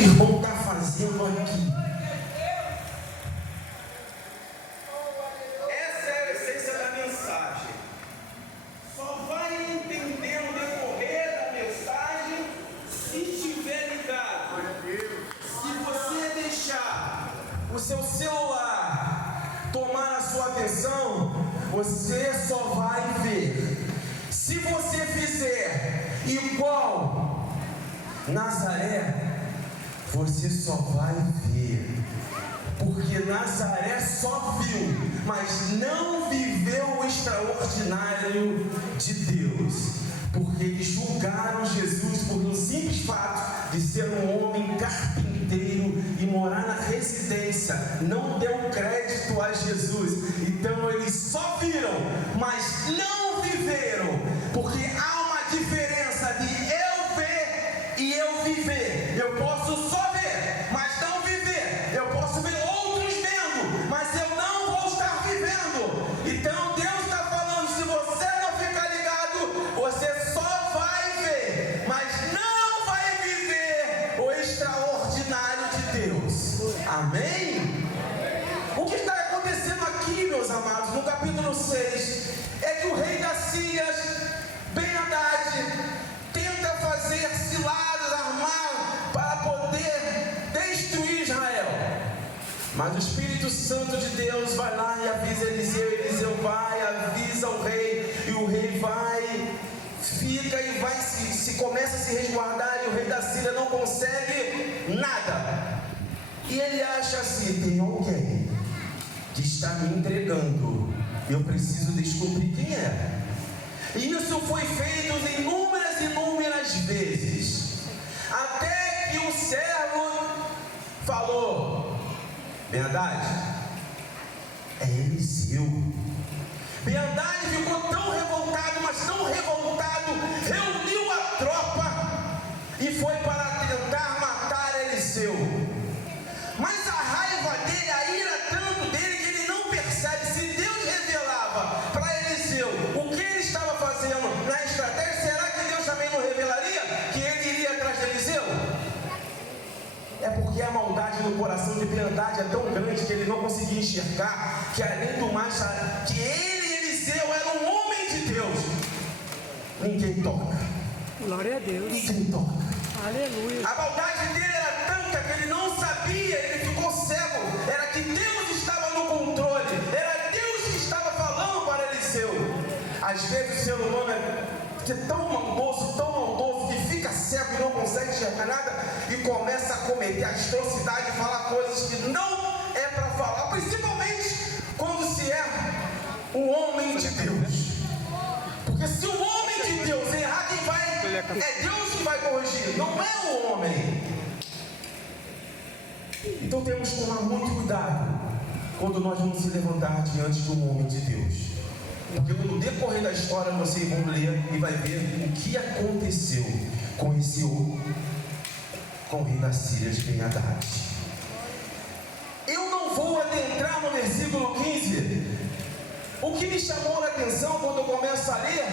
o irmão está fazendo aqui? Essa é a essência da mensagem. Só vai entender no decorrer da mensagem se estiver ligado. Se você deixar o seu celular tomar a sua atenção, você só vai ver. Se você fizer igual Nazaré, você só vai ver. Porque Nazaré só viu, mas não viveu o extraordinário de Deus. Porque eles julgaram Jesus por um simples fato de ser um homem carpinteiro e morar na residência. Não deu crédito a Jesus. Então eles só viram, mas não viveram. Porque há uma diferença de eu ver e eu viver. Eu posso só ver, mas não viver. Eu posso ver outros vendo, mas eu não vou estar vivendo. Então Deus está falando, se você não ficar ligado, você só vai ver, mas não vai viver o extraordinário de Deus. Amém? O que está acontecendo aqui, meus amados, no capítulo 6, é que o rei da Síria, Ben-Hadad, tenta fazer ciladas, armar para poder destruir Israel. Mas o Espírito Santo de Deus vai lá e avisa Eliseu. Eliseu vai, avisa o rei, e o rei vai, fica e vai, se começa a se resguardar, e o rei da Síria não consegue nada. E ele acha assim: tem alguém que está me entregando, eu preciso descobrir quem é. E isso foi feito inúmeras vezes, até que o servo falou: Ben-Hadad, é Eliseu. Ben-Hadad ficou tão revoltado, mas tão revoltado, reuniu a tropa e foi para tentar matar Eliseu. Mas a raiva dele, a ira tanto dele, que ele não percebe. Se Deus revelava para Eliseu o que ele estava fazendo na estratégia, será que Deus também não revelaria que ele iria atrás de Eliseu? É porque a maldade no coração de Ben-Hadad é tão grande que ele não conseguia enxergar que, além do mais, que ele, Eliseu, era um homem de Deus. Ninguém toca. Glória a Deus. Ninguém toca. Aleluia. A maldade dele era tanta que ele não sabia, ele ficou cego. Era que Deus estava no controle, era Deus que estava falando para Eliseu. Às vezes o ser humano é tão maldoso, que fica cego e não consegue enxergar nada e começa a cometer atrocidade, falar coisas que não é para falar, principalmente quando se é um homem de Deus. Porque se o homem de Deus errar, quem vai? É Deus que vai corrigir, não é o homem. Então temos que tomar muito cuidado quando nós vamos se levantar diante de um homem de Deus. Porque no decorrer da história vocês vão ler e vai ver o que aconteceu com esse com o rei da Síria, Ben-Hadad. Eu não vou adentrar no versículo 15. O que me chamou a atenção quando eu começo a ler,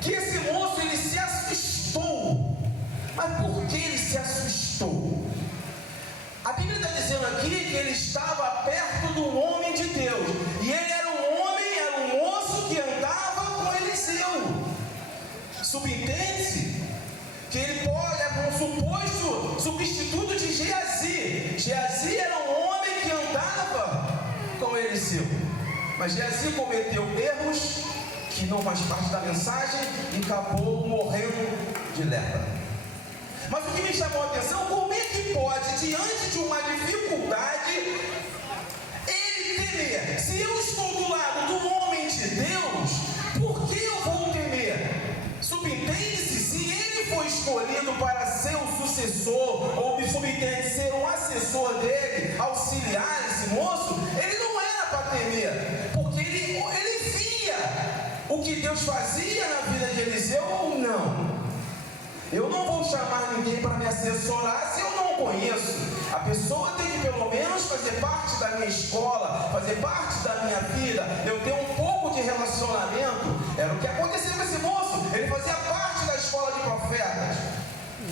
que esse moço ele se assustou. Mas por que ele se assustou? A Bíblia está dizendo aqui que ele estava perto de um homem de Deus. E ele era um moço que andava com Eliseu. Subentende-se que ele é um suposto substituto de Geazi. Geazi era um homem que andava com Eliseu. Mas Geazi cometeu erros que não faz parte da mensagem e acabou morrendo de lepra. Mas o que me chamou a atenção, como é que pode, diante de uma dificuldade, ele temer? Se eu estou do lado do homem de Deus, por que eu vou temer? Subentende-se, se ele foi escolhido para ser o sucessor, ou subentende ser um assessor dele, auxiliar esse moço, ele não era para temer, porque ele via o que Deus fazia na vida de Eliseu ou não. Eu não vou chamar ninguém para me assessorar se eu não conheço. A pessoa tem que pelo menos fazer parte da minha escola, fazer parte da minha vida, eu ter um pouco de relacionamento. Era o que aconteceu com esse moço. Ele fazia parte da escola de profetas,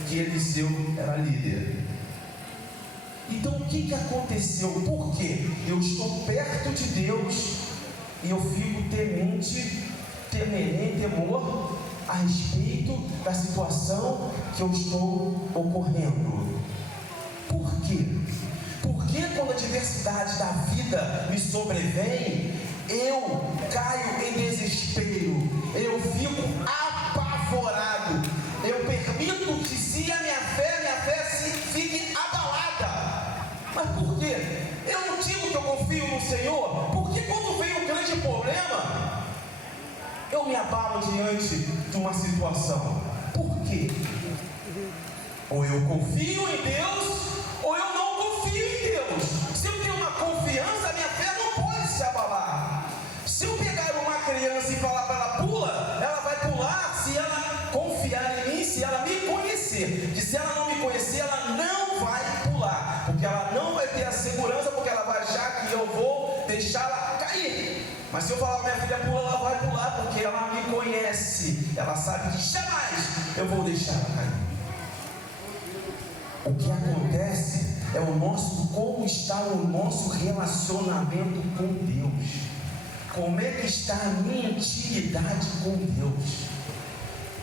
que Eliseu era líder. que aconteceu? Por quê? Eu estou perto de Deus e eu fico temerei temor a respeito da situação que eu estou ocorrendo. Por quê? Porque quando a adversidade da vida me sobrevém, eu caio em desespero, eu fico apavorado, eu permito que se a minha fé fique abalada. Mas por quê? Eu não digo que eu confio no Senhor, porque quando vem um grande problema, eu me abalo diante de uma situação. Por quê? Ou eu confio em Deus, ou eu não confio em Deus. Se eu tenho uma confiança, a minha fé não pode se abalar. Se eu pegar uma criança e falar para ela pula, ela vai pular se ela confiar em mim, se ela me conhecer. E se ela não me conhecer, ela não vai pular, porque ela não vai ter a segurança, porque ela vai achar que eu vou deixá-la cair. Mas se eu falar minha filha pula, ela vai pular, porque ela me conhece. Ela sabe que jamais eu vou deixar ela cair. O que acontece é como está o nosso relacionamento com Deus. Como é que está a minha intimidade com Deus?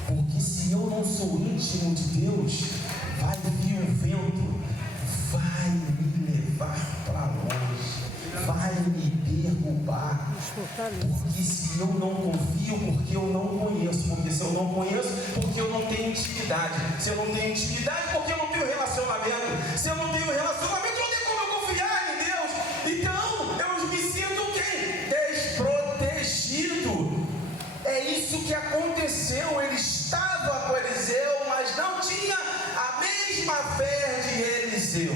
Porque se eu não sou íntimo de Deus, vai vir um vento, vai me levar para longe, vai me derrubar. Porque se eu não confio, porque eu não conheço. Porque se eu não conheço, porque eu não tenho intimidade. Se eu não tenho intimidade, porque eu não tenho relacionamento. Se eu não tenho relacionamento, não tem como eu confiar em Deus. Então, eu me sinto o quê? Desprotegido. É isso que aconteceu. Ele estava com Eliseu, mas não tinha a mesma fé de Eliseu.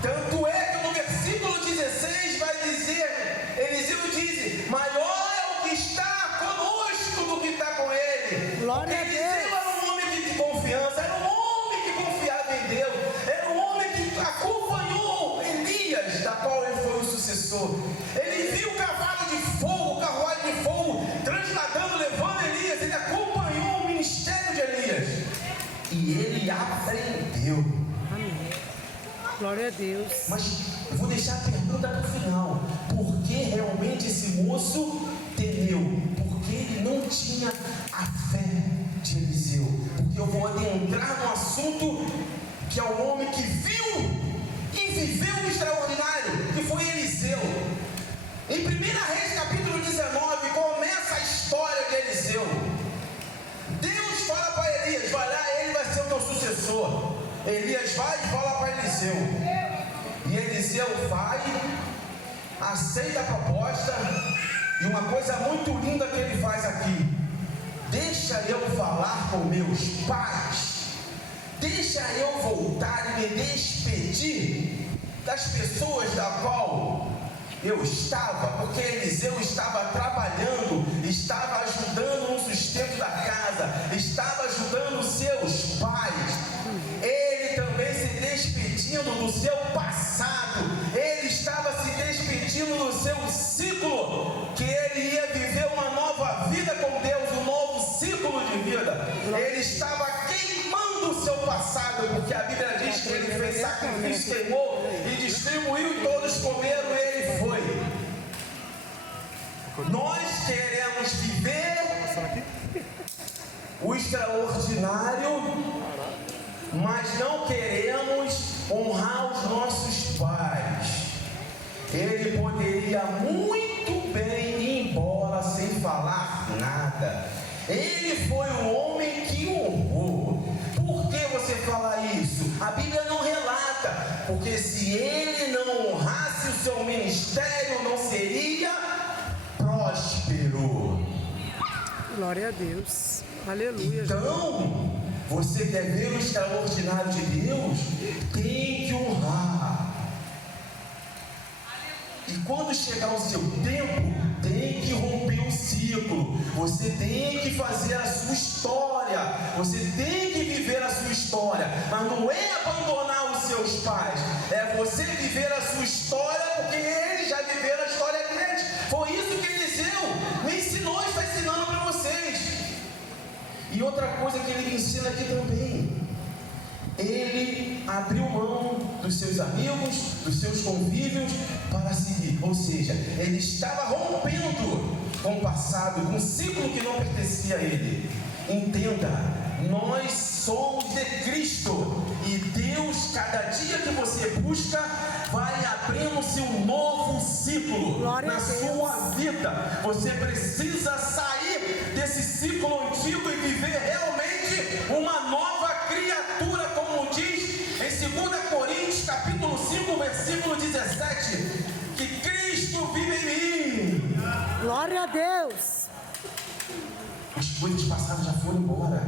Tanto é que no versículo 16 vai dizer, Eliseu diz, maior é o que está conosco do que está com ele. Glória a Eliseu Deus. era um homem de confiança, era um homem que confiava em Deus, era um homem que acompanhou Elias, da qual ele foi o sucessor. Ele viu o cavalo de fogo, o carruagem de fogo, transladando, levando Elias. Ele acompanhou o ministério de Elias e ele aprendeu. Amém. Glória a Deus. Mas eu vou deixar a pergunta para o final. Por que realmente esse moço temeu? Porque ele não tinha a fé de Eliseu. Porque eu vou adentrar no assunto que é o homem que viu e viveu o extraordinário, que foi Eliseu. Em 1 Reis capítulo 19 começa a história de Eliseu. Deus fala para Elias, vai lá, ele vai ser o teu sucessor. Elias vai e fala para Eliseu. E Eliseu vai, aceita a proposta. E uma coisa muito linda que ele faz aqui: deixa eu falar com meus pais, deixa eu voltar e me despedir das pessoas da qual eu estava, porque Eliseu estava trabalhando, estava ajudando no sustento da casa, estava ajudando seus pais. Ele também se despedindo do seu passado, ele estava se despedindo do seu ciclo, que ele ia viver uma nova vida com Deus, um novo ciclo de vida. Ele estava queimando o seu passado, porque a Bíblia diz que ele fez sacrifício, queimou e distribuiu e todos comeram, ele foi. Nós queremos viver o extraordinário, mas não queremos honrar os nossos pais. Ele poderia muito bem ir embora sem falar nada. Ele foi um homem que honrou. Por que você fala isso? A Bíblia não relata, porque se ele não honrasse o seu ministério, não seria próspero. Glória a Deus. Aleluia. Então, você quer ver o extraordinário de Deus? Tem que honrar. E quando chegar o seu tempo, tem que romper o ciclo. Você tem que fazer a sua história. Você tem que viver a sua história. Mas não é abandonar os seus pais. É você viver a sua história, porque eles já viveram a história deles. Foi isso que Eliseu me ensinou e está ensinando para vocês. E outra coisa que ele me ensina aqui também: ele abriu mão dos seus amigos, dos seus convívios para seguir. Ou seja, ele estava rompendo com o passado, com um ciclo que não pertencia a ele. Entenda, nós somos de Cristo e Deus, cada dia que você busca, vai abrindo-se um novo ciclo Glória na a Deus. sua vida. Você precisa sair desse ciclo antigo e viver realmente uma nova criatura, como diz em 2 Coríntios capítulo 5, versículo 17, que Cristo vive em mim. Glória a Deus. As coisas passadas já foram embora.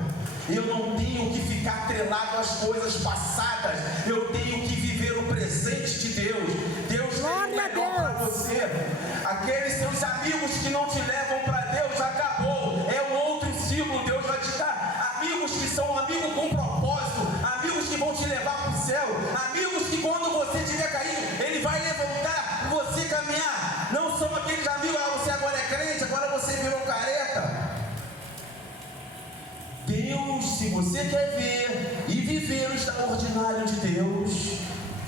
Eu não tenho que ficar atrelado às coisas passadas. Eu tenho que viver o presente de Deus. Deus tem o melhor para você. Aqueles seus amigos que não te levam para Deus, acabou. É um outro ciclo. Deus vai te dar amigos que são amigos com propósito, amigos que vão te levar para o céu, amigos que quando você estiver caído, Ele vai levantar você caminhar. Não são aqueles amigos, você agora é crente, agora você virou careta. Deus, se você quer ver e viver o extraordinário de Deus,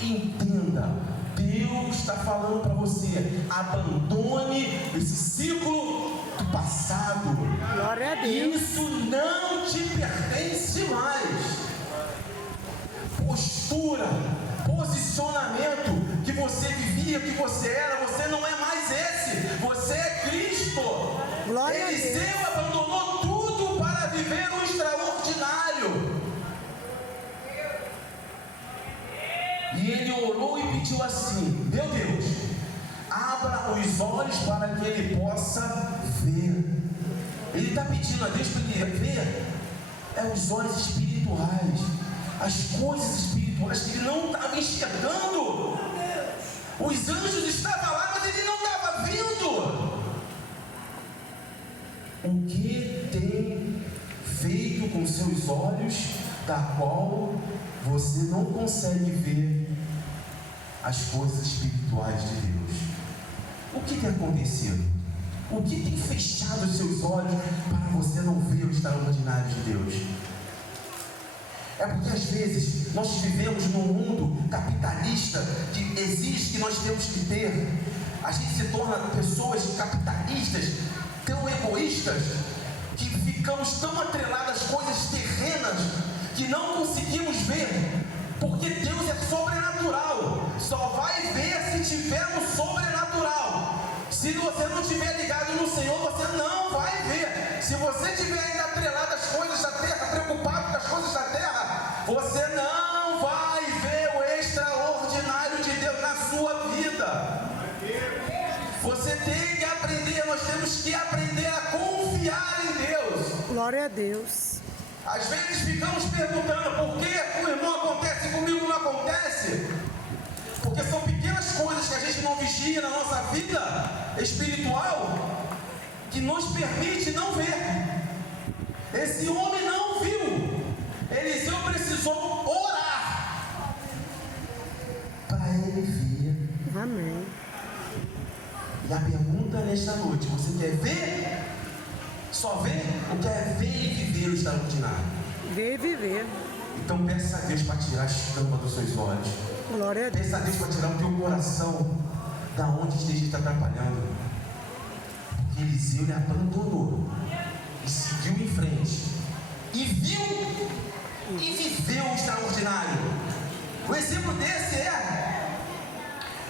entenda, Deus está falando para você, abandone esse ciclo do passado. Glória a Deus. Isso não te pertence mais. Postura, posicionamento que você vivia, que você era, você não é mais esse, você é Cristo. Glória a Deus. Eliseu abandonou tudo para viver o extraordinário. E ele orou e pediu assim: meu Deus, abra os olhos para que ele possa ver. Ele está pedindo a Deus para ele ver os olhos espirituais, as coisas espirituais que ele não estava enxergando. Os anjos estavam lá, mas ele não estava vendo. O que tem feito com seus olhos, da qual você não consegue ver as coisas espirituais de Deus? O que tem acontecido? O que tem fechado os seus olhos para você não ver o extraordinário de Deus? É porque às vezes nós vivemos num mundo capitalista que exige que nós temos que ter. A gente se torna pessoas capitalistas, tão egoístas, que ficamos tão atrelados às coisas terrenas que não conseguimos ver, porque Deus é sobrenatural. Só vai ver se tiver no sobrenatural. Se você não estiver ligado no Senhor, você não vai ver. Se você estiver ainda atrelado às coisas da terra, preocupado com as coisas da terra, você não vai ver o extraordinário de Deus na sua vida. Você tem que aprender, nós temos que aprender a confiar em Deus. Glória a Deus. Às vezes ficamos perguntando por que o irmão acontece e comigo não acontece. Porque são pequenas coisas que a gente não vigia na nossa vida espiritual que nos permite não ver. Esse homem não viu. Eliseu precisou orar para ele ver. Amém. E a pergunta nesta noite: você quer ver? Só ver? Ou quer ver e viver o extraordinário? Ver e viver. Então peça a Deus para tirar a estampa dos seus olhos. Glória a Deus. Peça a Deus para tirar o teu coração da onde esteja te atrapalhando. Porque Eliseu ele abandonou e seguiu em frente. E viu e viveu o extraordinário. O exemplo desse é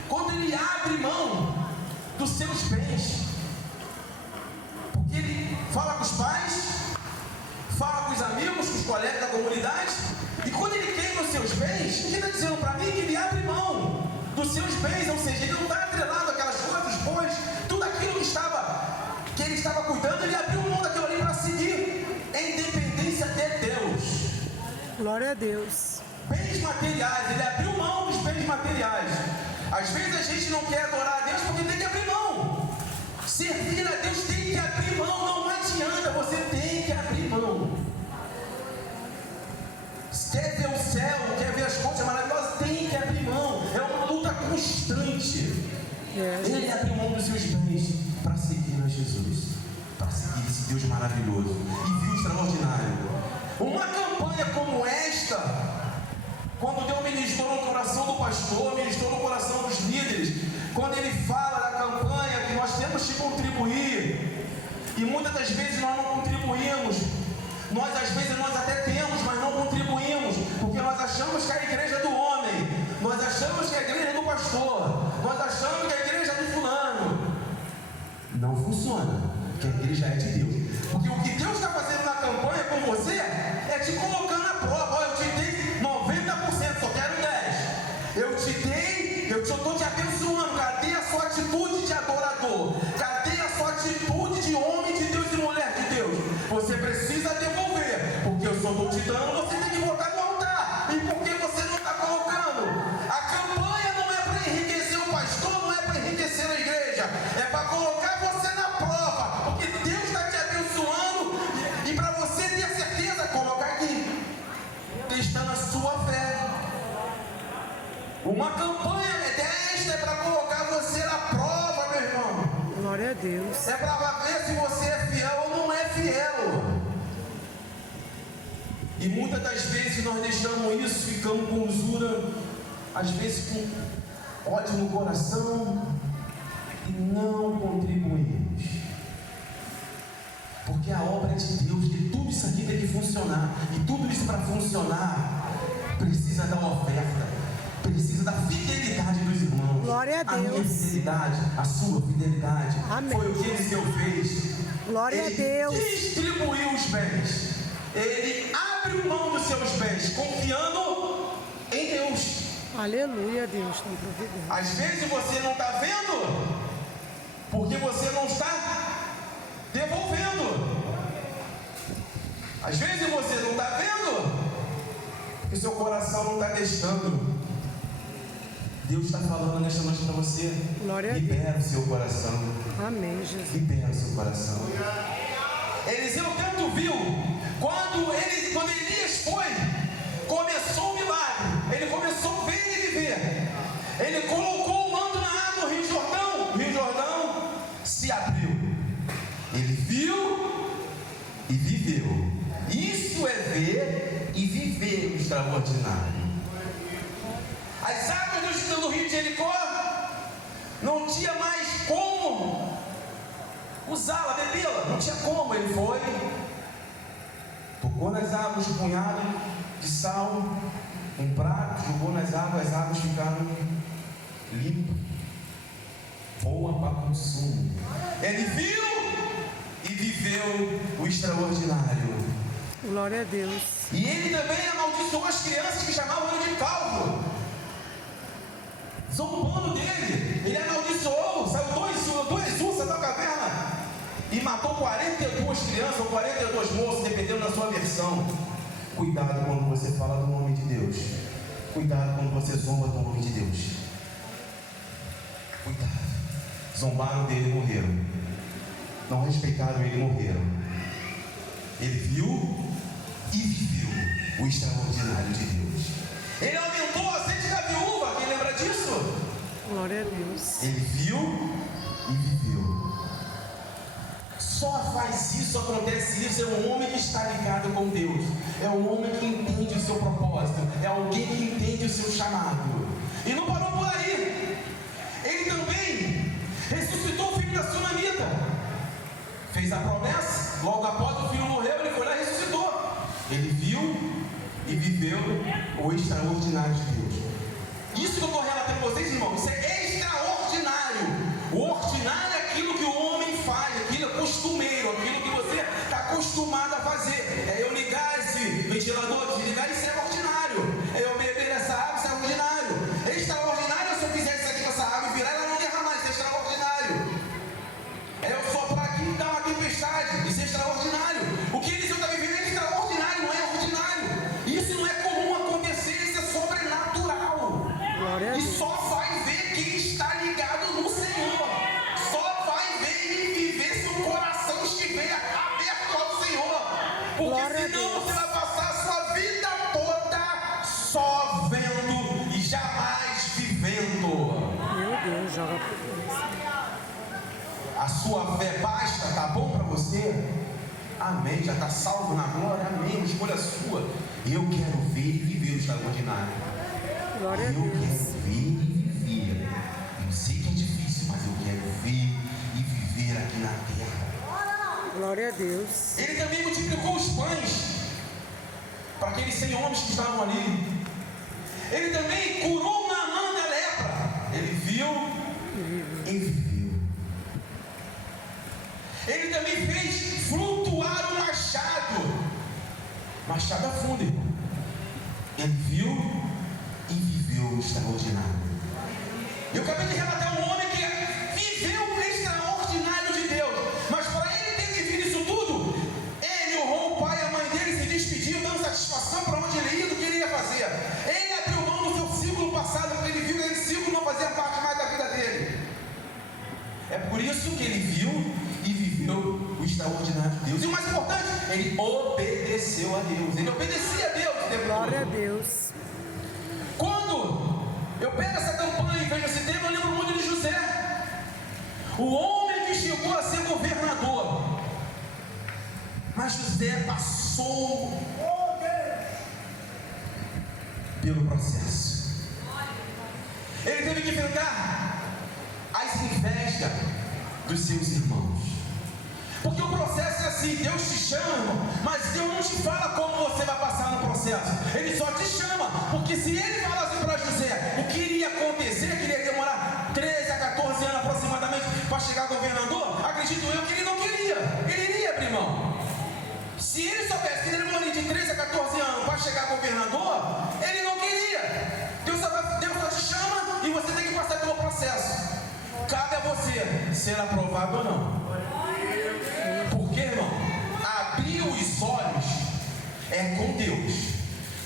quando ele abre mão dos seus bens. Porque ele fala com os pais, fala com os amigos, com os colegas da comunidade, e quando ele queima os seus bens, o que está dizendo para mim? Que ele abre mão dos seus bens, ou seja, ele não está atrelado àquelas coisas boas, tudo aquilo que ele estava cuidando, ele abriu mão daquilo ali para seguir em dependência de Deus. Glória a Deus. Bens materiais, ele abriu mão dos bens materiais. Às vezes a gente não quer adorar a Deus porque tem que abrir mão. Servir a Deus tem que abrir mão, não adianta, você tem que abrir mão. Quer ver o céu, quer ver as coisas maravilhosas, tem que abrir mão. É uma luta constante. Ele abriu mão dos seus bens para seguir a Jesus, para seguir esse Deus maravilhoso e viu o extraordinário. Uma campanha como esta Quando Deus ministrou no coração do pastor, ministrou no coração dos líderes, quando ele fala da campanha que nós temos que contribuir, e muitas das vezes nós não contribuímos, às vezes nós até temos, mas não contribuímos, porque nós achamos que é a igreja é do homem, nós achamos que a igreja é do pastor, nós achamos que a igreja é do fulano. Não funciona, porque a igreja é de Deus. Porque o que Deus está fazendo na campanha com você é te colocando na prova. Olha, eu te dei 90%, só quero 10%. Eu te dei, eu estou te abençoando. Cadê a sua atitude de adorador? Cadê a sua atitude de homem de Deus e mulher de Deus? Você precisa devolver, porque eu só estou te dando, você tem que botar no altar. E por que você não está colocando? A campanha não é para enriquecer o pastor, não é para enriquecer a igreja, é para colocar você na prova, porque Deus está te abençoando e para você ter certeza, colocar aqui, testando a sua fé. Uma campanha desta é para colocar você na prova, meu irmão. Glória a Deus. É para ver se você é fiel ou não é fiel. E muitas das vezes nós deixamos isso, ficamos com usura, às vezes com ódio no coração, e não contribuímos. Porque a obra é de Deus, e tudo isso aqui tem que funcionar. E tudo isso para funcionar precisa da oferta, precisa da fidelidade dos irmãos. Glória a Deus. A minha fidelidade, a sua fidelidade. Amém. Foi o que Eliseu fez. Glória a Deus. Ele distribuiu os bens. Ele abriu mão dos seus bens, confiando em Deus. Aleluia, Deus tem providência. Às vezes você não está vendo, porque você não está devolvendo. Às vezes você não está vendo, porque seu coração não está deixando. Deus está falando nesta noite para você. Glória a Libera o seu coração. Amém, Jesus. Libera o seu coração. Eliseu tanto viu, quando Elias foi, começou o milagre. Ele começou a ver e viver. Ele colocou o manto na água, o Rio Jordão se abriu. Ele viu e viveu. Isso é ver e viver o extraordinário. As águas do rio de Jericó não tinha mais como usá-la, bebê-la, não tinha como. Ele foi, tocou nas águas, um punhado de sal, um prato, jogou nas águas, as águas ficaram limpas, boa para consumo. Ele viu e viveu o extraordinário. Glória a Deus. E ele também amaldiçoou as crianças que chamavam ele de calvo, zombando dele. Ele amaldiçoou, saiu duas ursas da caverna e matou 42 crianças ou 42 moços, dependendo da sua versão. Cuidado quando você fala do nome de Deus. Cuidado quando você zomba do nome de Deus. Cuidado. Zombaram dele e morreram. Não respeitaram ele e morreram. Ele viu e viveu o extraordinário de Deus. Ele aumentou o azeite da viúva. Quem lembra disso? Glória a Deus. Ele viu e viveu. Só faz isso, acontece isso, é um homem que está ligado com Deus. É um homem que entende o seu propósito. É alguém que entende o seu chamado. E não parou por aí. Ele também ressuscitou o filho da sunamita. Fez a promessa, logo após o filho morreu, ele foi lá e ressuscitou. Ele viu e viveu o extraordinário de Deus. Isso que eu estou relatando para vocês, irmãos, isso é extraordinário. O ordinário é aquilo que o homem faz, aquilo é costumeiro, aquilo que você está acostumado a fazer. É eu ligar esse ventilador, desligar, isso é ordinário. É eu beber essa água, isso é ordinário. Extraordinário é se eu fizer isso aqui com essa água e virar ela não derramar, isso é extraordinário. É eu soprar aqui e dar uma tempestade, isso é extraordinário. O que Eliseu está vivendo é extraordinário, não é ordinário. Isso não é comum acontecer, isso é sobrenatural. Glória a E Deus. só vai ver quem está ligado no Senhor. Só vai ver e viver se o coração estiver aberto ao Senhor. Porque Glória a senão Deus. você vai passar a sua vida toda só vendo e jamais vivendo. Meu Deus, joga por Deus. A sua fé basta, tá bom para você? Amém, já está salvo na glória, amém, escolha sua. Eu quero ver e viver o extraordinário. Glória a Eu Deus. quero ver e viver. Eu sei que é difícil, mas eu quero ver e viver aqui na terra. Glória a Deus. Ele também multiplicou os pães para aqueles 100 homens que estavam ali. Ele também curou Naamã da lepra. Ele viu e viveu. Ele também fez flutuar o machado afunda, irmão. Ele viu e viveu o extraordinário. Eu acabei de relatar um homem que viveu o extraordinário de Deus, mas para ele ter vivido isso tudo, ele honrou o pai e a mãe dele, se despediu, dando satisfação para onde ele ia, do que ele ia fazer. Ele abriu mão do seu ciclo passado, porque ele viu que aquele ciclo não fazia parte mais da vida dele. É por isso que ele viu e viveu o extraordinário de Deus. E o mais importante, ele obedeceu a Deus. Ele obedecia a Deus. Glória a Deus. Quando eu pego essa campanha e vejo esse tema, eu lembro muito de José, o homem que chegou a ser governador. Mas José passou pelo processo. Ele teve que enfrentar as invejas dos seus irmãos. Porque o processo é assim, Deus te chama, mas Deus não te fala como você vai passar no processo. Ele só te chama, porque se ele falasse para José o que iria acontecer, que ele ia demorar 13 a 14 anos aproximadamente para chegar governador, acredito eu que ele não queria. Ele iria abrir mão. Se ele soubesse que ele demoraria de 13 a 14 anos para chegar governador, ele não queria. Deus só te chama e você tem que passar pelo processo. Cabe a você ser aprovado ou não. Porque, irmão, abrir os olhos é com Deus,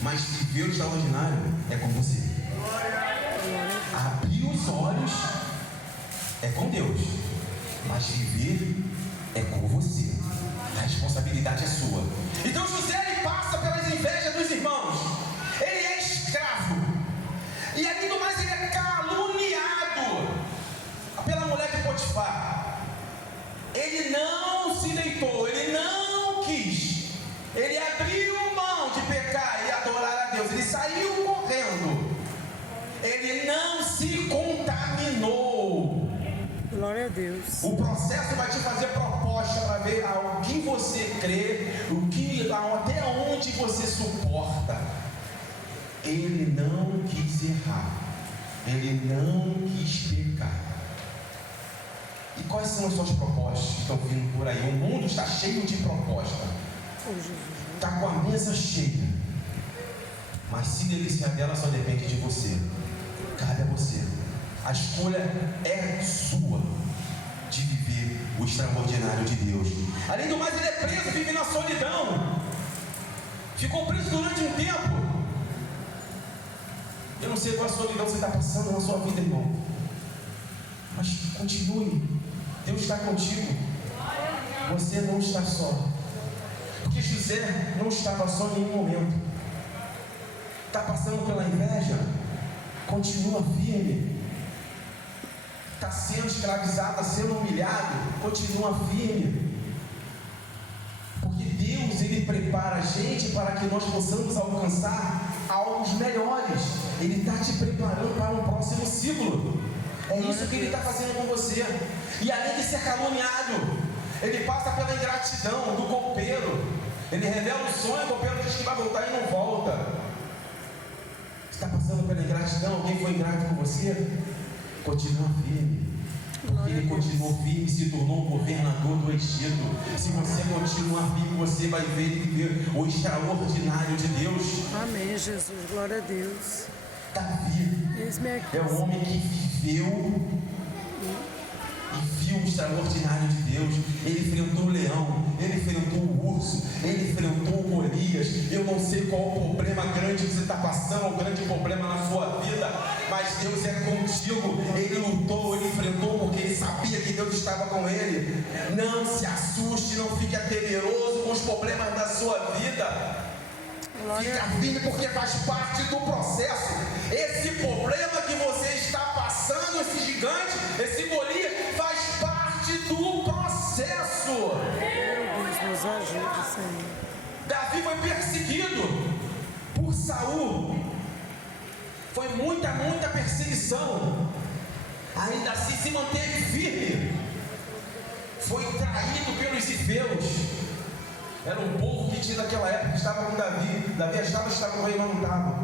mas viver o extraordinário é com você. Abrir os olhos é com Deus, mas viver é com você. A responsabilidade é sua. Então José, ele passa pelas invejas dos irmãos. Ele é escravo. E além do mais, ele é caluniado pela mulher de Potifar. Ele não se deitou, ele não quis. Ele abriu mão de pecar e adorar a Deus. Ele saiu correndo. Ele não se contaminou. Glória a Deus. O processo vai te fazer proposta para ver ao que você crê, até onde você suporta. Ele não quis errar. Ele não quis pecar. E quais são as suas propostas que estão vindo por aí? O mundo está cheio de propostas. Está com a mesa cheia. Mas se deliciar dela só depende de você. Cabe a você. A escolha é sua de viver o extraordinário de Deus. Além do mais, ele é preso, vive na solidão. Ficou preso durante um tempo. Eu não sei qual a solidão você está passando na sua vida, irmão. Mas continue. Deus está contigo. Você não está só. Porque José não estava só em nenhum momento. Está passando pela inveja? Continua firme. Está sendo escravizado, está sendo humilhado? Continua firme. Porque Deus, ele prepara a gente para que nós possamos alcançar algo melhores. Ele está te preparando para um próximo ciclo. É isso que ele está fazendo com você. E além de ser caluniado, ele passa pela ingratidão do copeiro. Ele revela o sonho, o copeiro diz que vai voltar e não volta. Você está passando pela ingratidão? Alguém foi ingrato com você? Continua firme. Porque ele continuou firme e se tornou governador do Egito. Se você continuar firme, você vai ver e viver o extraordinário de Deus. Amém, Jesus. Glória a Deus. Davi Eis-me aqui. é um homem que viveu e viu o extraordinário de Deus. Ele enfrentou o leão, ele enfrentou o urso, ele enfrentou o Golias. Eu não sei qual o problema grande que você está passando, o grande problema na sua vida, mas Deus é contigo. Ele lutou, ele enfrentou, porque ele sabia que Deus estava com ele. Não se assuste, não fique ateneroso com os problemas da sua vida. Fica firme, porque faz parte do processo. Esse problema que você está passando, esse gigante, esse Golias, faz parte do processo. Deus nos ajude, Senhor. Davi foi perseguido por Saul. Foi muito se manteve firme. Foi traído pelos Zifeus. Era um povo que tinha naquela época que estava com Davi. Davi estava com ele, mas não estava.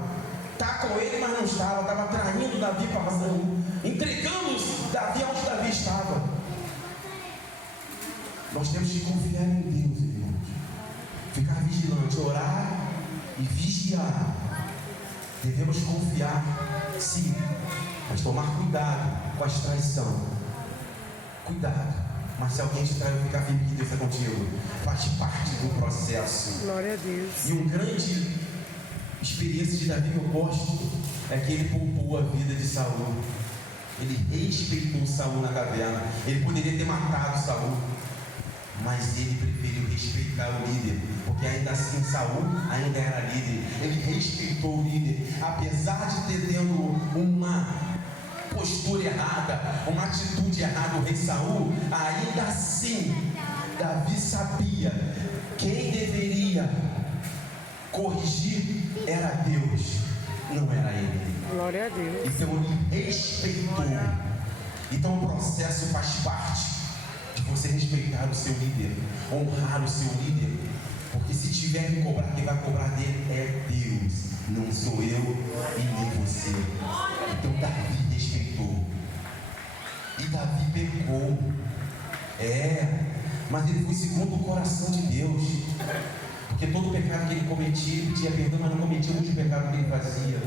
Está com ele, mas não estava. Estava traindo Davi para Saul, entregando Davi onde Davi estava. Nós temos que confiar em Deus, irmãos. Ficar vigilante, orar e vigiar. Devemos confiar, sim, mas tomar cuidado com as traições. Cuidado. Mas se alguém te traiu, ficar firme que Deus é contigo. Faz parte do processo. Glória a Deus. E uma grande experiência de Davi que eu gosto é que ele poupou a vida de Saul. Ele respeitou Saul na caverna. Ele poderia ter matado Saul, mas ele preferiu respeitar o líder, porque ainda assim Saul ainda era líder. Ele respeitou o líder, apesar de ter tendo uma postura errada, uma atitude errada, o rei Saul, ainda assim Davi sabia quem deveria corrigir era Deus, não era ele. Glória a Deus. Então ele respeitou. Então o processo faz parte de você respeitar o seu líder, honrar o seu líder, porque se tiver que cobrar, quem vai cobrar dele é Deus, não sou eu e nem você. Então Davi respeitou, e Davi pecou, mas ele foi segundo o coração de Deus, porque todo pecado que ele cometia, ele pedia perdão, mas não cometia o mesmo pecado que ele fazia.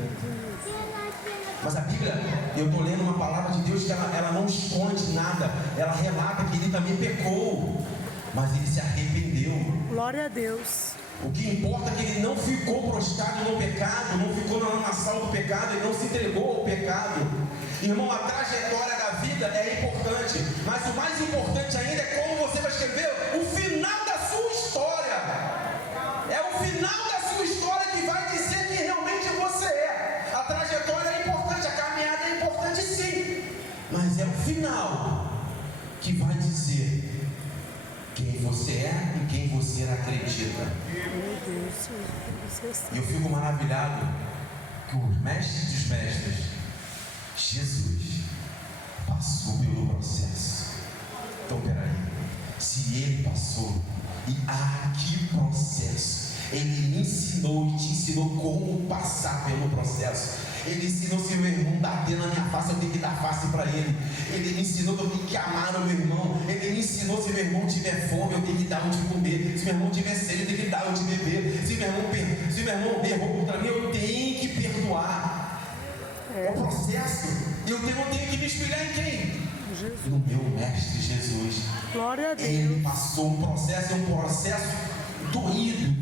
Mas a Bíblia, eu estou lendo uma palavra de Deus que ela não esconde nada. Ela relata que ele também pecou, mas ele se arrependeu. Glória a Deus. O que importa é que ele não ficou prostrado no pecado, não ficou na lamaçal do pecado, ele não se entregou ao pecado. Irmão, a trajetória da vida é importante, mas o mais importante ainda é como você vai escrever o final da sua história. É o final da sua história que vai dizer quem realmente você é. A trajetória é importante, a caminhada é importante sim, mas é o final que vai dizer quem você é e quem você acredita. Meu Deus, E eu fico maravilhado que o mestre dos mestres, Jesus, passou pelo processo. Então peraí, se ele passou, e que processo, ele ensinou e te ensinou como passar pelo processo. Ele ensinou, se meu irmão bater na minha face, eu tenho que dar face para ele. Ele me ensinou que eu tenho que amar o meu irmão. Ele me ensinou, se meu irmão tiver fome, eu tenho que dar onde comer. Se meu irmão tiver sede, eu tenho que dar onde beber. Se meu irmão errou contra mim, eu tenho que perdoar. É o processo. E eu tenho que me espelhar em quem? Jesus. No meu mestre Jesus. Glória a Deus. Ele passou um processo doído.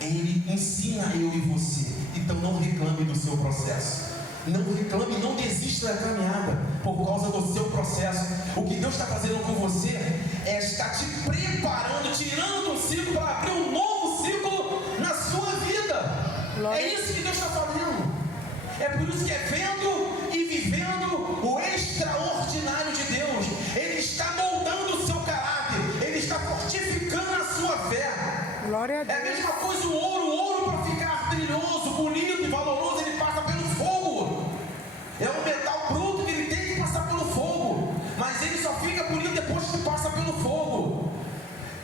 Ele ensina eu e você. Então não reclame do seu processo. Não reclame, não desista da caminhada por causa do seu processo. O que Deus está fazendo com você é estar te preparando, tirando um ciclo para abrir um novo ciclo na sua vida. Glória. É isso que Deus está fazendo. É por isso que é vendo e vivendo o extraordinário de Deus. Ele está moldando o seu caráter. Ele está fortificando a sua fé. Glória a É a Deus. mesma coisa o ouro para ficar brilhoso, bonito e valoroso, ele passa pelo fogo. É um metal bruto que ele tem que passar pelo fogo, mas ele só fica bonito depois que passa pelo fogo.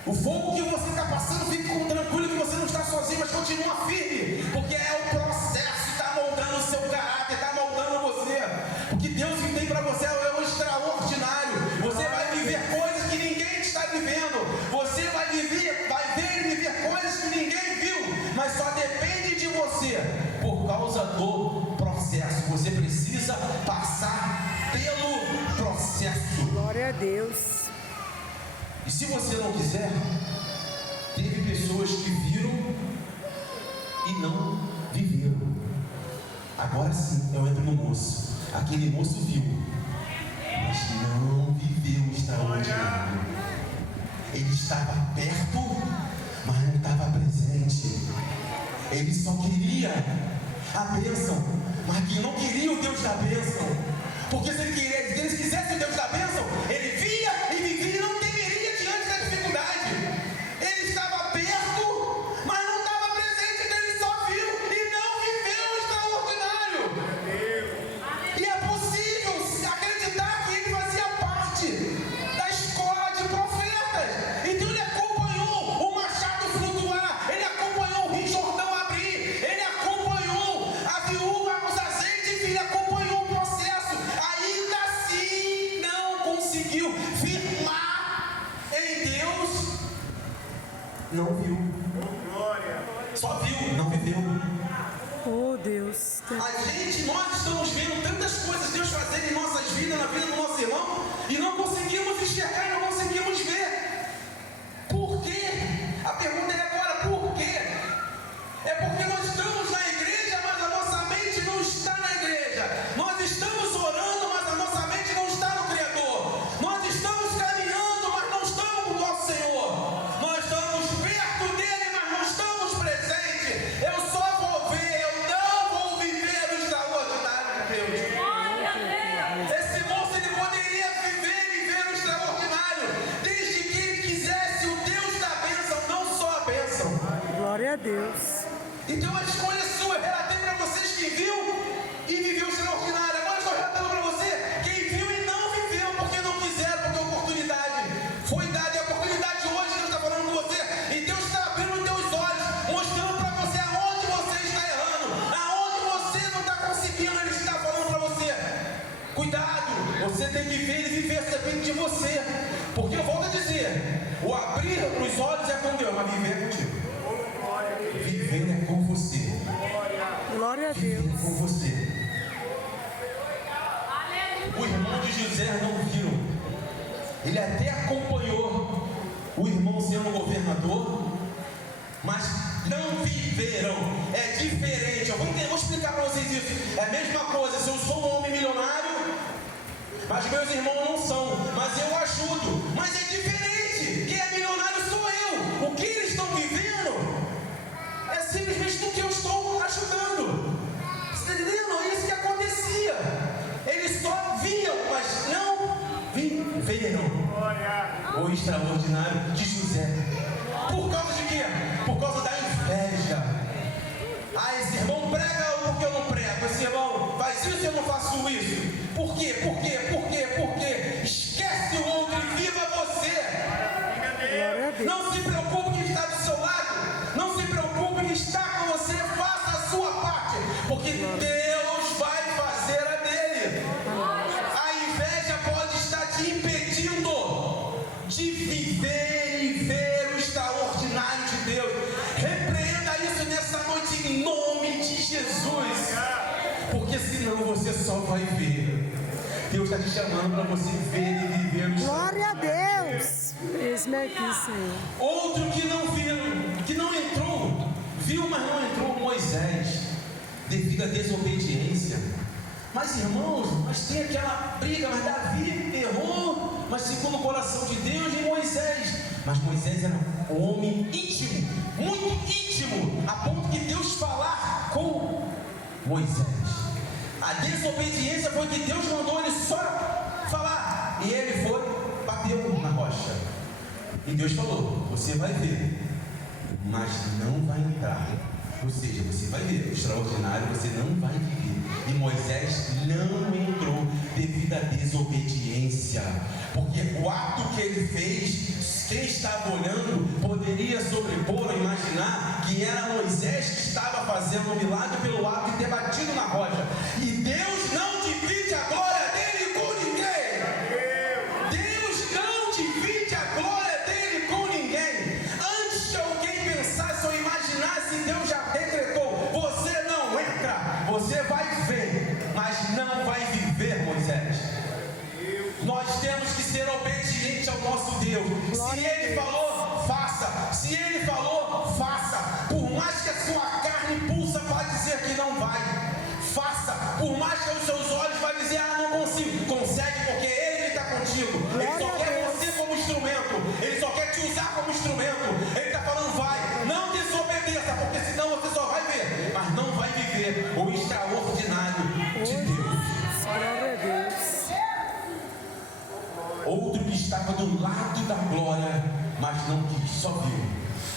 O fogo que você está passando, fique tranquilo que você não está sozinho, mas continua firme, porque é o processo que está moldando o seu caráter, está moldando você. Porque Deus que tem para você é o extraordinário. Você vai viver coisas que ninguém está vivendo. Você vai ver e viver coisas que ninguém viu, mas só depende de você por causa do processo. Você precisa passar pelo processo. Glória a Deus. E se você não quiser, teve pessoas que viram e não viveram. Agora sim, eu entro no moço. Aquele moço viu, mas não viveu o extraordinário. Ele estava perto, mas não estava presente. Ele só queria a bênção, mas que não queria o Deus da bênção. Porque se ele quisesse o Deus da bênção, ele via e vivia e não temeria diante da dificuldade. Ele estava perto, mas não estava presente, então ele só viu e não viveu o extraordinário. E é possível nós estamos vendo tantas coisas Deus fazendo em nossas vidas, na vida do nosso irmão, e não conseguimos enxergar, não conseguimos ver. Por quê? A pergunta é agora, por quê? É porque nós estamos na igreja, mas a nossa mente não está na igreja. Nós estamos orando, mas a nossa mente não está no Criador. Nós estamos caminhando, mas não estamos com o nosso Senhor. Nós estamos perto dele, mas não estamos presentes. Eu só vou ver, eu não vou viver o extraordinário de Deus. Esse moço, ele poderia viver o extraordinário, desde que ele quisesse o Deus da bênção, não só a bênção. Glória a Deus. Então a escolha é sua. Eu relatei para vocês quem viu e viveu o extraordinário. Agora eu estou relatando para você quem viu e não viveu, porque não quiseram, porque a oportunidade foi dada. E a oportunidade hoje Deus está falando com você. E Deus está abrindo os teus olhos, mostrando para você aonde você está errando, aonde você não está conseguindo. Ele está falando para você: cuidado, você tem que ver e viver, depende de você. Porque eu volto a dizer, o abrir os olhos é com Deus, mas viver é contigo. Viver é com você. Glória a Viver Deus. é com você. O irmão de José não viu. Ele até acompanhou o irmão sendo governador, mas não viveram. É diferente. Eu vou explicar para vocês isso. É a mesma coisa. Se eu sou um homem milionário, mas meus irmãos não são, mas eu ajudo. Mas é diferente. Quem é milionário sou eu. O que eles estão vivendo é simplesmente do que eu estou ajudando. Você está entendendo? É isso que acontecia. Eles só viam, mas não viveram o extraordinário de José. Por causa de quê? Por causa da inveja. Ah, esse irmão prega porque eu não prego. Esse irmão faz isso e eu não faço isso. Por quê? Por quê? Por quê? Por quê? Esquece o outro e viva você. Glória a Deus. Não se preocupe que está do seu lado. Não se preocupe que está com você. Faça a sua parte. Porque Deus vai fazer a dele. A inveja pode estar te impedindo de viver e ver o extraordinário de Deus. Repreenda isso nessa noite em nome de Jesus. Porque senão você só vai ver. Deus está te chamando para você ver e viver o Glória a extraordinário. Deus. Eis-me aqui, Senhor. Outro que não viu, que não entrou, viu, mas não entrou, Moisés, devido à desobediência. Mas irmãos, mas tem aquela briga, mas Davi errou, mas segundo o coração de Deus e Moisés. Mas Moisés era um homem íntimo, muito íntimo, a ponto de Deus falar com Moisés. A desobediência foi que Deus mandou ele só falar, e ele foi, bateu na rocha. E Deus falou: você vai ver, mas não vai entrar. Ou seja, você vai ver o extraordinário, você não vai viver. E Moisés não entrou devido à desobediência. Porque o ato que ele fez, quem estava olhando poderia sobrepor ou imaginar que era Moisés que estava fazendo um milagre pelo ato de ter batido na rocha. E Deus não divide a glória dele com ninguém. Deus não divide a glória dele com ninguém. Antes que alguém pensasse ou imaginasse, Deus já decretou: você não entra, você vai ver, mas não vai viver, Moisés. Nós temos que ser obedientes ao nosso Deus. Se Ele falou, faça. Se Ele falou, faça. Por mais que a sua carne pulsa para dizer que não vai, faça. Por mais que os seus olhos vai dizer: ah, não consigo. Consegue, porque Ele está contigo. Ele só quer você como instrumento. Ele só quer te usar como instrumento. Ele está falando: vai. Não desobedeça, porque senão você só vai ver, mas não vai viver o extraordinário de Deus. Glória a Deus. Outro que estava do lado da glória, mas não quis, só viu,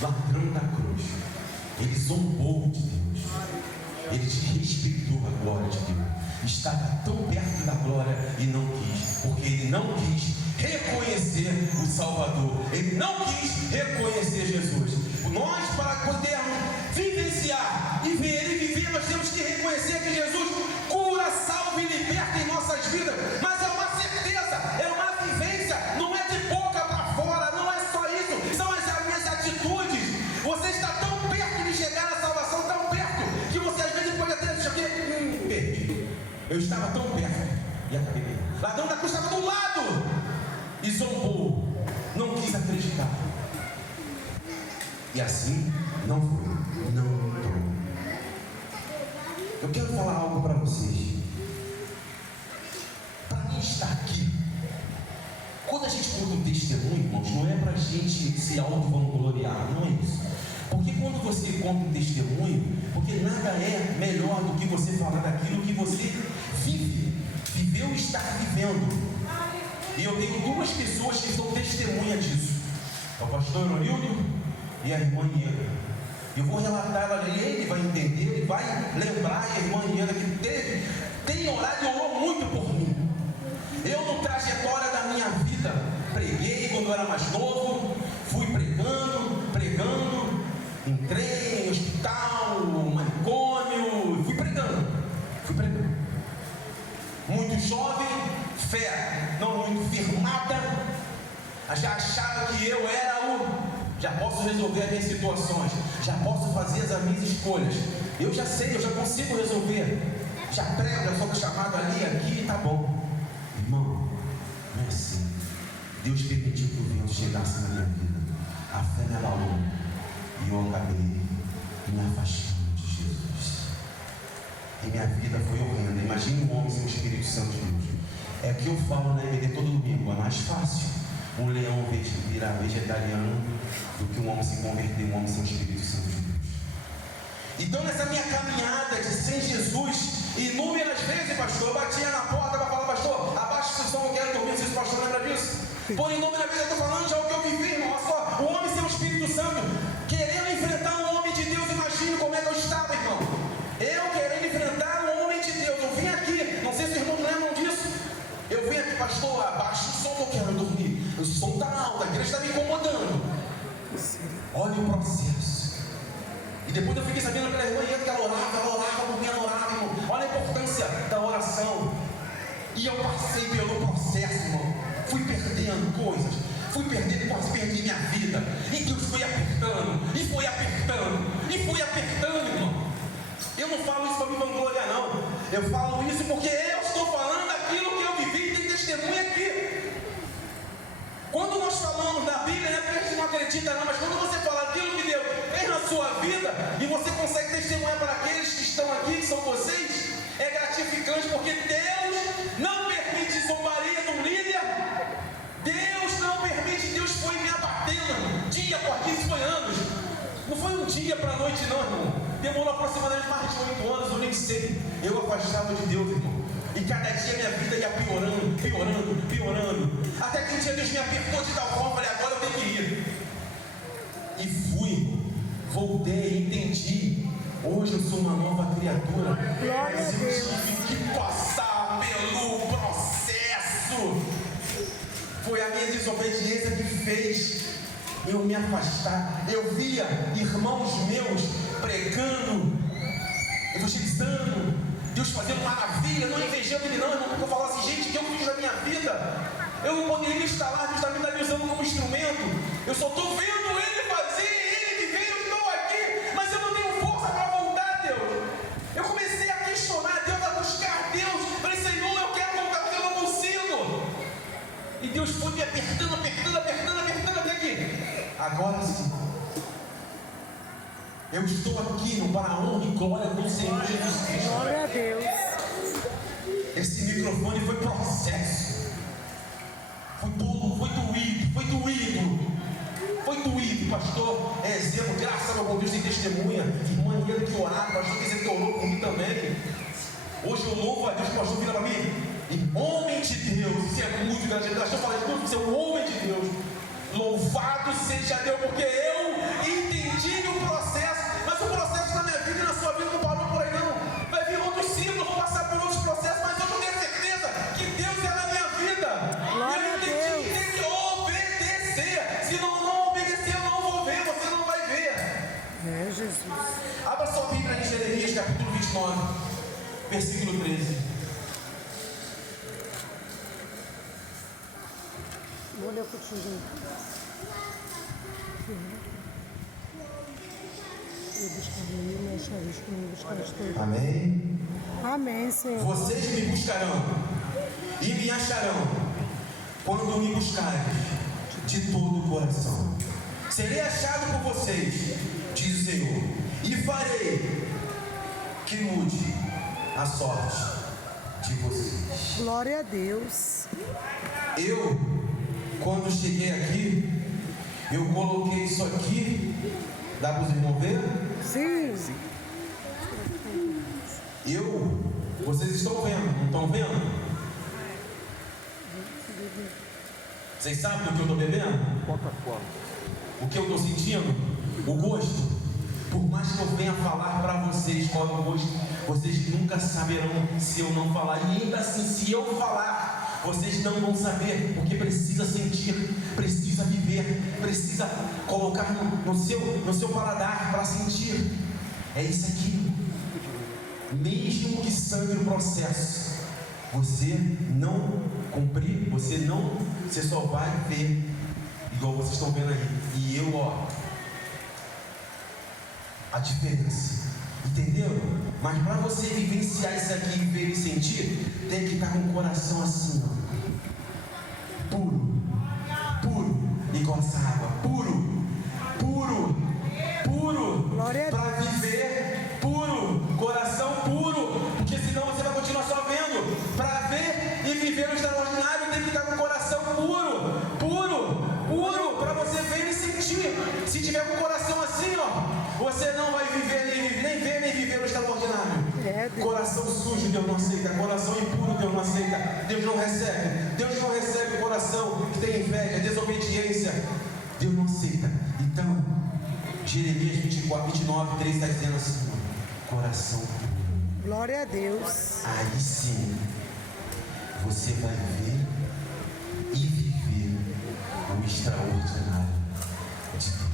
ladrão da cruz. Ele zombou de Deus. Ele desrespeitou a glória de Deus. Estava tão perto da glória e não quis, porque ele não quis reconhecer o Salvador. Ele não quis reconhecer Jesus. Nós, para podermos vivenciar e ver e viver, nós temos que reconhecer que Jesus cura, salva e liberta em nossas vidas. Mas é uma certeza, é uma vivência, não é de boca para fora, não é só isso, são as minhas atitudes. Você está tão perto de chegar na salvação, tão perto, que você às vezes pode até dizer que Eu estava tão perto e acabei. Ladrão da cruz estava do lado e zombou. Não quis acreditar. E assim não foi. Não entrou. Eu quero falar algo para vocês. Para mim estar aqui, quando a gente conta um testemunho, irmãos, não é para a gente se auto-vangloriar, não é isso. Porque quando você conta um testemunho, porque nada é melhor do que você falar daquilo que você vive, viveu e está vivendo. E eu tenho duas pessoas que são testemunha disso: o pastor Euronildo e a irmã Ieda. Eu vou relatar ali, ele vai entender, ele vai lembrar, a irmã Ieda, que tem orado e orou muito por mim. Eu, no trajetória da minha vida, preguei quando eu era mais novo, fui pregando, entrei em hospital, manicômio, fui pregando. Muito jovem, fé não muito firmada, já achava que eu era já posso resolver as minhas situações, já posso fazer as minhas escolhas, eu já sei, eu já consigo resolver, já prego, já sou chamado ali, aqui, tá bom. Irmão, não é assim. Deus permitiu que o vento chegasse na minha vida, a fé me abalou e eu acabei me afastando de Jesus. E minha vida foi horrenda. Imagine um homem sem o Espírito Santo de Deus. É que eu falo na EBD todo domingo, é mais fácil um leão virar vegetariano do que um homem se converter, um homem sem o Espírito Santo de Deus. Então, nessa minha caminhada de sem Jesus, inúmeras vezes, pastor, eu batia na porta para falar: pastor, abaixa o som, eu quero dormir. Se o pastor lembra disso? Por inúmeras vezes eu estou falando já o que eu vivi, irmão. Olha só, o homem sem o Espírito Santo, querendo enfrentar um homem de Deus. Imagine como é que eu estava, irmão. Eu querendo enfrentar um homem de Deus. Eu vim aqui, não sei se os irmãos lembram disso. Eu vim aqui: pastor, abaixa o som, eu quero dormir. O som está alto, a igreja está me incomodando. Olha o processo. E depois eu fiquei sabendo pela irmã que ela orava, por mim ela orava, irmão. Olha a importância da oração. E eu passei pelo processo, irmão. Fui perdendo coisas, quase perdi minha vida. E Deus foi apertando, irmão. Eu não falo isso para me vangloriar, não. Eu falo isso porque eu estou falando daquilo que eu vivi e tem testemunha aqui. Quando nós falamos da Bíblia, não é porque a gente não acredita, não, mas quando você fala aquilo que Deus fez na sua vida e você consegue testemunhar para aqueles que estão aqui, que são vocês, é gratificante, porque Deus não permite zombaria de um líder. Deus não permite. Deus foi me abatendo dia após dia. Isso foi anos. Não foi um dia para a noite, não, irmão. Demorou aproximadamente mais de 8 anos, eu nem sei. Eu afastava de Deus, irmão. E cada dia minha vida ia piorando. Até que um dia Deus me apertou de tal forma, falei: agora eu tenho que ir. E fui, voltei, entendi. Hoje eu sou uma nova criatura. Mas eu tive que passar pelo processo. Foi a minha desobediência que fez eu me afastar. Eu via irmãos meus pregando, evangelizando, Deus fazendo maravilha, não invejando ele não, irmão, porque eu falava assim: gente, o que eu fiz na minha vida? Eu não poderia estar lá, Deus está me usando como instrumento. Eu só estou vendo ele fazer, ele viver, eu estou aqui, mas eu não tenho força para voltar, Deus. Eu comecei a questionar Deus, a buscar Deus. Falei: Senhor, eu quero voltar, mas eu não consigo. E Deus foi me apertando até aqui. Agora sim. Eu estou aqui para a honra e glória do Senhor Jesus Cristo. Glória a Deus. Esse microfone foi processo. Foi doído, pastor. É exemplo, graças ao bom Deus, tem testemunha. Irmã Ieda que orava, pastor que você orou por mim também. Hoje eu louvo a Deus, o pastor vira para mim: homem de Deus. Isso é muito grande. Deixa eu falar de Deus, você é um homem de Deus. Louvado seja Deus, porque eu entendi o processo. Mas o processo na minha vida e na sua vida não parou por aí, não. Vai vir outro ciclo, eu vou passar por outros processos, mas hoje eu tenho certeza que Deus é na minha vida. Glória e eu a entendi Deus. que tem que obedecer. Se não obedecer, eu não vou ver, você não vai ver. É, Jesus. Abra sua Bíblia em Jeremias, capítulo 29, versículo 13. Olha o futuro. Eu busco meninas. achareis quando me buscareis todo. Amém? Amém, Senhor. Vocês me buscarão e me acharão quando me buscarem de todo o coração. Serei achado por vocês, diz o Senhor, e farei que mude a sorte de vocês. Glória a Deus. Eu, quando cheguei aqui, eu coloquei isso aqui. Dá para os irmãos ver? Sim. Vocês estão vendo, não estão vendo? Vocês sabem do que eu estou bebendo? Coca-Cola. O que eu estou sentindo? O gosto. Por mais que eu venha falar para vocês qual é o gosto, vocês nunca saberão se eu não falar. E ainda assim, se eu falar, vocês não vão saber, porque precisa sentir, precisa viver, precisa colocar no seu paladar para sentir. É isso aqui. Mesmo que sangre o processo, você não cumprir, você só vai ver, igual vocês estão vendo aí. E eu, a diferença, entendeu? Mas para você vivenciar isso aqui, ver e sentir, tem que estar com o coração assim, puro, igual essa água, puro, Glória a para Deus. viver puro, coração puro, porque senão você vai continuar só vendo. Para ver e viver o extraordinário, tem que estar com o coração puro, para você ver e sentir. Se tiver com o coração assim, você não vai viver, nem ver, nem viver o extraordinário. É, Deus. Coração sujo, Deus não aceita. Coração impuro, Deus não aceita. Deus não recebe. Deus não recebe o coração que tem inveja, desobediência. Deus não aceita. Então, Jeremias 24, 29, 3 está dizendo assim: coração puro. Glória a Deus. Aí sim, você vai ver e viver o extraordinário de Deus.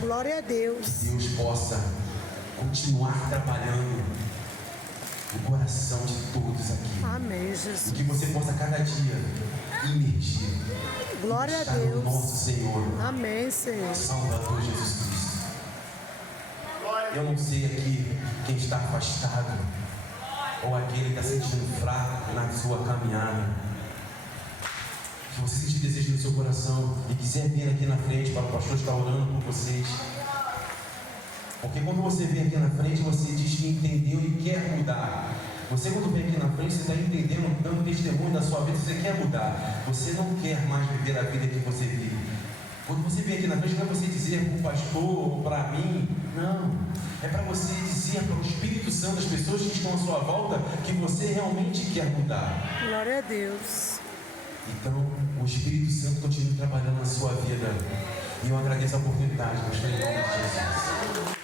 Glória a Deus. Que Deus possa continuar trabalhando no coração de todos aqui. Amém, E Jesus. que você possa cada dia imergir. Glória a estar no Deus. nosso Senhor, Amém, Senhor. Salvador Jesus Cristo. Eu não sei aqui quem está afastado ou aquele que está sentindo fraco na sua caminhada. Se você sentir desejo no seu coração e quiser vir aqui na frente para o pastor estar orando por vocês, porque quando você vem aqui na frente, você diz que entendeu e quer mudar. Você, quando vem aqui na frente, você está entendendo, dando testemunho da sua vida, você quer mudar. Você não quer mais viver a vida que você vive. Quando você vem aqui na frente, não é você dizer para o pastor ou para mim, não. É para você dizer para o Espírito Santo, as pessoas que estão à sua volta, que você realmente quer mudar. Glória a Deus. Então, o Espírito Santo continua trabalhando na sua vida. E eu agradeço a oportunidade, pastor, em nome de Jesus.